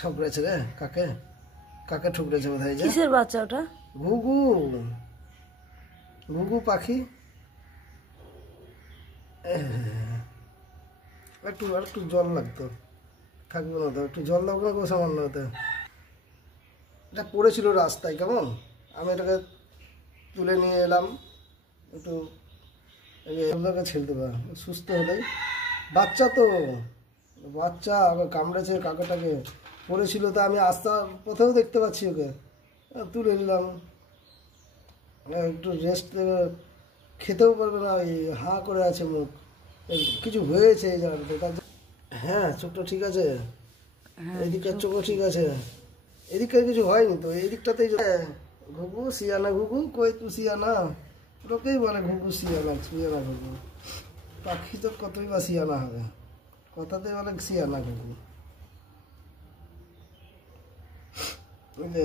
ঠুকরেছে রে কাকে, কাকে ঠুকরেছে বোধহয়। যে কিসের বাচ্চা ওটা? ঘুঘু, ঘুঘু পাখি। একটু আর একটু জল লাগতো, থাকবে না তো, একটু জল দাও না গো সামান্য। হতে এটা পড়েছিল রাস্তায়, কেমন আমি এটাকে তুলে নিয়ে এলাম, একটু এগুলোকে ছেড়ে দেবো সুস্থ হলেই। বাচ্চা তো, বাচ্চা আবার কামড়েছে কাকাটাকে, পড়েছিল তো আমি আস্তে পথেও দেখতে পাচ্ছি ওকে, তুলে নিলাম। একটু রেস্ট খেতেও পারবে না, ওই হাঁ করে আছে মুখ, কিছু হয়েছে এই জায়গাটাতে তার জন্য। হ্যাঁ চোখটা ঠিক আছে, এদিককার চোখও ঠিক আছে, এদিককার কিছু হয়নি তো, এই দিকটাতেই। ঘুঘু সিয়ানা, ঘুঘু কই তু সিয়ানা, লোকেই বলে ঘুঘু সিয়ানা, সিয়ানা ঘুঘু। পাখি তো কতই বা সিয়ানা হবে, কথাতেই বলে সিয়ানা ঘুঘু। বুঝলে।